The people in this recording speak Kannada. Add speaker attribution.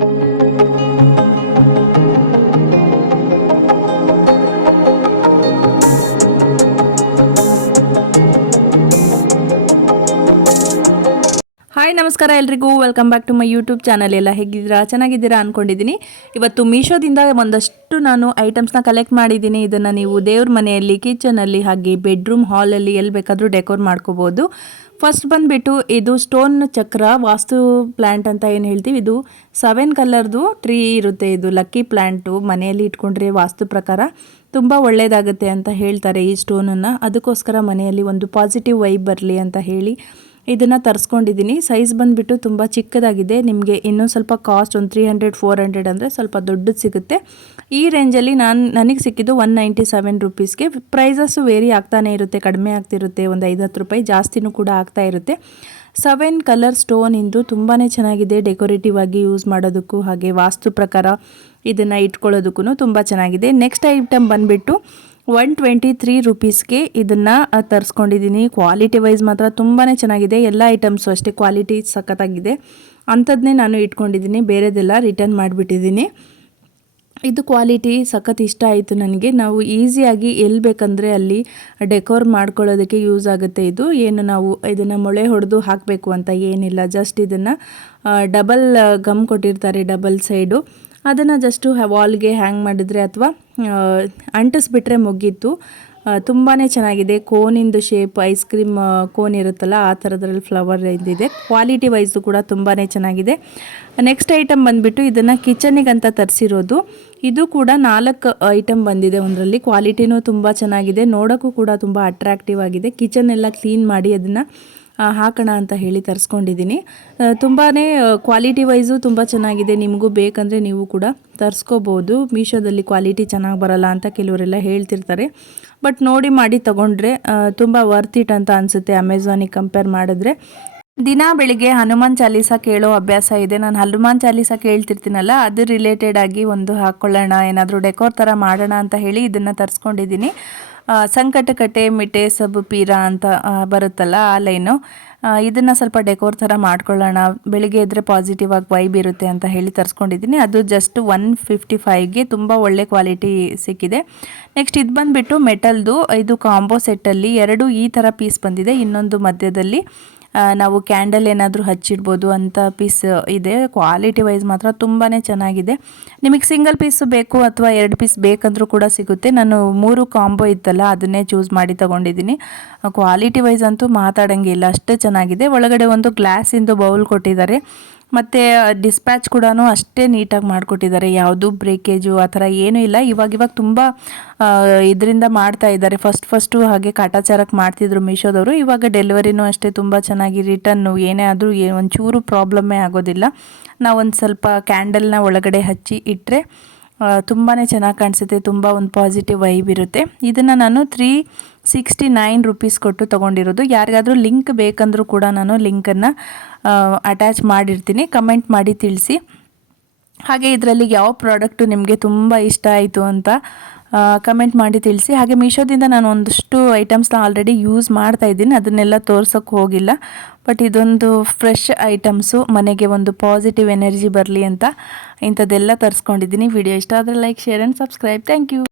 Speaker 1: ಹಾಯ್ ನಮಸ್ಕಾರ ಎಲ್ರಿಗೂ. Welcome back to my YouTube channel ಎಲ್ಲ ಹೇಗಿದ್ದೀರಾ? ಚೆನ್ನಾಗಿದ್ದೀರಾ ಅಂದ್ಕೊಂಡಿದ್ದೀನಿ ಇವತ್ತು ಮೀಶೋದಿಂದ ಒಂದಷ್ಟು ನಾನು ಐಟಮ್ಸ್ನ ಕಲೆಕ್ಟ್ ಮಾಡಿದ್ದೀನಿ. ಇದನ್ನು ನೀವು ದೇವ್ರ ಮನೆಯಲ್ಲಿ ಕಿಚನಲ್ಲಿ ಹಾಗೆ ಬೆಡ್ರೂಮ್ ಹಾಲಲ್ಲಿ ಎಲ್ಲಿ ಬೇಕಾದರೂ ಡೆಕೋರ್ ಮಾಡ್ಕೋಬೋದು. ಫಸ್ಟ್ ಬಂದುಬಿಟ್ಟು ಇದು ಸ್ಟೋನ್ ಚಕ್ರ, ವಾಸ್ತು ಪ್ಲ್ಯಾಂಟ್ ಅಂತ ಏನು ಹೇಳ್ತೀವಿ? ಇದು ಸೆವೆನ್ ಕಲರ್ದು ಟ್ರೀ ಇರುತ್ತೆ. ಇದು ಲಕ್ಕಿ ಪ್ಲ್ಯಾಂಟು ಮನೆಯಲ್ಲಿ ಇಟ್ಕೊಂಡ್ರೆ ವಾಸ್ತು ಪ್ರಕಾರ ತುಂಬ ಒಳ್ಳೆಯದಾಗುತ್ತೆ ಅಂತ ಹೇಳ್ತಾರೆ ಈ ಸ್ಟೋನನ್ನು ಅದಕ್ಕೋಸ್ಕರ ಮನೆಯಲ್ಲಿ ಒಂದು ಪಾಸಿಟಿವ್ ವೈಬ್ ಬರಲಿ ಅಂತ ಹೇಳಿ ಇದನ್ನು ತರಿಸ್ಕೊಂಡಿದ್ದೀನಿ ಸೈಜ್ ಬಂದುಬಿಟ್ಟು ತುಂಬ ಚಿಕ್ಕದಾಗಿದೆ. ನಿಮಗೆ ಇನ್ನೂ ಸ್ವಲ್ಪ ಕಾಸ್ಟ್ ಒಂದು ತ್ರೀ ಹಂಡ್ರೆಡ್ ಫೋರ್ ಹಂಡ್ರೆಡ್ ಅಂದರೆ ಸ್ವಲ್ಪ ದೊಡ್ಡದು ಸಿಗುತ್ತೆ. ಈ ರೇಂಜಲ್ಲಿ ನಾನು, ನನಗೆ ಸಿಕ್ಕಿದ್ದು ಒನ್ ನೈಂಟಿ ಸೆವೆನ್ ರುಪೀಸ್ಗೆ ಪ್ರೈಸಸ್ಸು ವೇರಿ ಆಗ್ತಾನೆ ಇರುತ್ತೆ, ಕಡಿಮೆ ಆಗ್ತಿರುತ್ತೆ, ಒಂದು ಐದು ಹತ್ತು ರೂಪಾಯಿ ಜಾಸ್ತಿನೂ ಕೂಡ ಆಗ್ತಾ ಇರುತ್ತೆ. ಸೆವೆನ್ ಕಲರ್ ಸ್ಟೋನ್ ಇಂದು ತುಂಬಾ ಚೆನ್ನಾಗಿದೆ ಡೆಕೋರೇಟಿವ್ ಆಗಿ ಯೂಸ್ ಮಾಡೋದಕ್ಕೂ ಹಾಗೆ ವಾಸ್ತು ಪ್ರಕಾರ ಇದನ್ನು ಇಟ್ಕೊಳ್ಳೋದಕ್ಕೂ ತುಂಬ ಚೆನ್ನಾಗಿದೆ. ನೆಕ್ಸ್ಟ್ ಐಟಮ್ ಬಂದುಬಿಟ್ಟು ಒನ್ ಟ್ವೆಂಟಿ ತ್ರೀ ರುಪೀಸ್ಗೆ ಇದನ್ನು ತರಿಸ್ಕೊಂಡಿದ್ದೀನಿ ಕ್ವಾಲಿಟಿ ವೈಸ್ ಮಾತ್ರ ತುಂಬಾ ಚೆನ್ನಾಗಿದೆ. ಎಲ್ಲ ಐಟಮ್ಸು ಅಷ್ಟೇ ಕ್ವಾಲಿಟಿ ಸಖತ್ತಾಗಿದೆ. ಅಂಥದ್ದನ್ನೇ ನಾನು ಇಟ್ಕೊಂಡಿದ್ದೀನಿ ಬೇರೆದೆಲ್ಲ ರಿಟರ್ನ್ ಮಾಡಿಬಿಟ್ಟಿದ್ದೀನಿ ಇದು ಕ್ವಾಲಿಟಿ ಸಖತ್ ಇಷ್ಟ ಆಯಿತು ನನಗೆ. ನಾವು ಈಸಿಯಾಗಿ ಎಲ್ಲಿ ಬೇಕಂದರೆ ಅಲ್ಲಿ ಡೆಕೋರ್ ಮಾಡ್ಕೊಳ್ಳೋದಕ್ಕೆ ಯೂಸ್ ಆಗುತ್ತೆ ಇದು. ಏನು ನಾವು ಇದನ್ನು ಮೊಳೆ ಹೊಡೆದು ಹಾಕಬೇಕು ಅಂತ ಏನಿಲ್ಲ. ಜಸ್ಟ್ ಇದನ್ನು ಡಬಲ್ ಗಮ್ ಕೊಟ್ಟಿರ್ತಾರೆ ಡಬಲ್ ಸೈಡು ಅದನ್ನು ಜಸ್ಟು ವಾಲ್ಗೆ ಹ್ಯಾಂಗ್ ಮಾಡಿದರೆ ಅಥವಾ ಅಂಟಿಸ್ಬಿಟ್ರೆ ಮುಗೀತು. ತುಂಬಾ ಚೆನ್ನಾಗಿದೆ. ಕೋನಿಂದು ಶೇಪ್, ಐಸ್ ಕ್ರೀಮ್ ಕೋನ್ ಇರುತ್ತಲ್ಲ, ಆ ಥರದ್ರಲ್ಲಿ ಫ್ಲವರ್ ಇದ್ದಿದೆ ಕ್ವಾಲಿಟಿ ವೈಸು ಕೂಡ ತುಂಬಾ ಚೆನ್ನಾಗಿದೆ. ನೆಕ್ಸ್ಟ್ ಐಟಮ್ ಬಂದುಬಿಟ್ಟು ಇದನ್ನು ಕಿಚನಿಗಂತ ತರಿಸಿರೋದು. ಇದು ಕೂಡ ನಾಲ್ಕು ಐಟಮ್ ಬಂದಿದೆ ಒಂದರಲ್ಲಿ. ಕ್ವಾಲಿಟಿನೂ ತುಂಬ ಚೆನ್ನಾಗಿದೆ. ನೋಡೋಕ್ಕೂ ಕೂಡ ತುಂಬ ಅಟ್ರಾಕ್ಟಿವ್ ಆಗಿದೆ. ಕಿಚನ್ ಎಲ್ಲ ಕ್ಲೀನ್ ಮಾಡಿ ಅದನ್ನು ಹಾಕೋಣ ಅಂತ ಹೇಳಿ ತರಿಸ್ಕೊಂಡಿದ್ದೀನಿ. ತುಂಬಾ ಕ್ವಾಲಿಟಿ ವೈಸು ತುಂಬ ಚೆನ್ನಾಗಿದೆ. ನಿಮಗೂ ಬೇಕಂದರೆ ನೀವು ಕೂಡ ತರಿಸ್ಕೋಬೋದು. ಮೀಶೋದಲ್ಲಿ ಕ್ವಾಲಿಟಿ ಚೆನ್ನಾಗಿ ಬರಲ್ಲ ಅಂತ ಕೆಲವರೆಲ್ಲ ಹೇಳ್ತಿರ್ತಾರೆ. ಬಟ್ ನೋಡಿ ಮಾಡಿ ತೊಗೊಂಡ್ರೆ ತುಂಬ ವರ್ತ್ ಇಟ್ ಅಂತ ಅನಿಸುತ್ತೆ ಅಮೆಝಾನಿಗೆ ಕಂಪೇರ್ ಮಾಡಿದ್ರೆ. ದಿನ ಬೆಳಿಗ್ಗೆ ಹನುಮಾನ್ ಚಾಲೀಸ ಕೇಳೋ ಅಭ್ಯಾಸ ಇದೆ. ನಾನು ಹನುಮಾನ್ ಚಾಲೀಸ ಕೇಳ್ತಿರ್ತೀನಲ್ಲ, ಅದು ರಿಲೇಟೆಡ್ ಆಗಿ ಒಂದು ಹಾಕ್ಕೊಳ್ಳೋಣ ಏನಾದರೂ ಡೆಕೋರ್ ಥರ ಮಾಡೋಣ ಅಂತ ಹೇಳಿ ಇದನ್ನು ತರಿಸ್ಕೊಂಡಿದ್ದೀನಿ. ಸಂಕಟಕಟ್ಟೆ ಮಿಟೆ ಸಬ್, ಪೀರಾ ಅಂತ ಬರುತ್ತಲ್ಲ ಆ ಲೈನು. ಇದನ್ನು ಸ್ವಲ್ಪ ಡೆಕೋರ್ ಥರ ಮಾಡ್ಕೊಳ್ಳೋಣ. ಬೆಳಿಗ್ಗೆ ಇದ್ದರೆ ಪಾಸಿಟಿವ್ ಆಗಿ ವೈಬ್ ಇರುತ್ತೆ ಅಂತ ಹೇಳಿ ತರಿಸ್ಕೊಂಡಿದ್ದೀನಿ. ಅದು ಜಸ್ಟ್ ಒನ್ ಫಿಫ್ಟಿ ಫೈವ್ಗೆ ತುಂಬ ಒಳ್ಳೆ ಕ್ವಾಲಿಟಿ ಸಿಕ್ಕಿದೆ. ನೆಕ್ಸ್ಟ್ ಇದು ಬಂದುಬಿಟ್ಟು ಮೆಟಲ್ದು, ಇದು ಕಾಂಬೋ ಸೆಟ್ಟಲ್ಲಿ ಎರಡು ಈ ಥರ ಪೀಸ್ ಬಂದಿದೆ. ಇನ್ನೊಂದು ಮಧ್ಯದಲ್ಲಿ ನಾವು ಕ್ಯಾಂಡಲ್ ಏನಾದರೂ ಹಚ್ಚಿಡ್ಬೋದು ಅಂತ ಪೀಸ್ ಇದೆ. ಕ್ವಾಲಿಟಿ ವೈಸ್ ಮಾತ್ರ ತುಂಬಾ ಚೆನ್ನಾಗಿದೆ. ನಿಮಗೆ ಸಿಂಗಲ್ ಪೀಸ್ ಬೇಕು ಅಥವಾ ಎರಡು ಪೀಸ್ ಬೇಕಂದ್ರೂ ಕೂಡ ಸಿಗುತ್ತೆ. ನಾನು ಮೂರು ಕಾಂಬೋ ಇತ್ತಲ್ಲ, ಅದನ್ನೇ ಚೂಸ್ ಮಾಡಿ ತೊಗೊಂಡಿದ್ದೀನಿ. ಕ್ವಾಲಿಟಿ ವೈಸ್ ಅಂತೂ ಮಾತಾಡೋಂಗಿಲ್ಲ. ಅಷ್ಟು ಚೆನ್ನಾಗಿದೆ. ಒಳಗಡೆ ಒಂದು ಗ್ಲಾಸಿಂದು ಬೌಲ್ ಕೊಟ್ಟಿದ್ದಾರೆ. ಮತ್ತು ಡಿಸ್ಪ್ಯಾಚ್ ಕೂಡ ಅಷ್ಟೇ ನೀಟಾಗಿ ಮಾಡಿಕೊಟ್ಟಿದ್ದಾರೆ. ಯಾವುದು ಬ್ರೇಕೇಜು ಆ ಥರ ಏನೂ ಇಲ್ಲ. ಇವಾಗ ಇವಾಗ ತುಂಬ ಇದರಿಂದ ಮಾಡ್ತಾ ಇದ್ದಾರೆ. ಫಸ್ಟ್ ಫಸ್ಟು ಹಾಗೆ ಕಾಟಾಚಾರಕ್ಕೆ ಮಾಡ್ತಿದ್ರು ಮೀಶೋದವರು. ಇವಾಗ ಡೆಲಿವರಿನೂ ಅಷ್ಟೇ ತುಂಬ ಚೆನ್ನಾಗಿ ರಿಟರ್ನು ಏನೇ ಆದರೂ ಒಂಚೂರು ಪ್ರಾಬ್ಲಮ್ಮೇ ಆಗೋದಿಲ್ಲ. ನಾವೊಂದು ಸ್ವಲ್ಪ ಕ್ಯಾಂಡಲ್ನ ಒಳಗಡೆ ಹಚ್ಚಿ ಇಟ್ಟರೆ ತುಂಬಾ ಚೆನ್ನಾಗಿ ಕಾಣಿಸುತ್ತೆ. ತುಂಬ ಒಂದು ಪಾಸಿಟಿವ್ ವೈಬ್ ಇರುತ್ತೆ. ಇದನ್ನು ನಾನು ತ್ರೀ ಸಿಕ್ಸ್ಟಿ ನೈನ್ ರುಪೀಸ್ ಕೊಟ್ಟು ತೊಗೊಂಡಿರೋದು. ಯಾರಿಗಾದರೂ ಲಿಂಕ್ ಬೇಕಂದರೂ ಕೂಡ ನಾನು ಲಿಂಕನ್ನು ಅಟ್ಯಾಚ್ ಮಾಡಿರ್ತೀನಿ. ಕಮೆಂಟ್ ಮಾಡಿ ತಿಳಿಸಿ. ಹಾಗೆ ಇದರಲ್ಲಿ ಯಾವ ಪ್ರಾಡಕ್ಟು ನಿಮಗೆ ತುಂಬ ಇಷ್ಟ ಆಯಿತು ಅಂತ ಕಮೆಂಟ್ ಮಾಡಿ ತಿಳಿಸಿ. ಹಾಗೆ ಮೀಶೋದಿಂದ ನಾನು ಒಂದಷ್ಟು ಐಟಮ್ಸ್ನ ಆಲ್ರೆಡಿ ಯೂಸ್ ಮಾಡ್ತಾ ಇದ್ದೀನಿ. ಅದನ್ನೆಲ್ಲ ತೋರ್ಸೋಕ್ಕೆ ಹೋಗಿಲ್ಲ. ಬಟ್ ಇದೊಂದು ಫ್ರೆಶ್ ಐಟಮ್ಸು. ಮನೆಗೆ ಒಂದು ಪಾಸಿಟಿವ್ ಎನರ್ಜಿ ಬರಲಿ ಅಂತ ಇಂಥದ್ದೆಲ್ಲ ತರಿಸ್ಕೊಂಡಿದ್ದೀನಿ. ವಿಡಿಯೋ ಇಷ್ಟ ಆದರೆ like, share and subscribe. Thank you.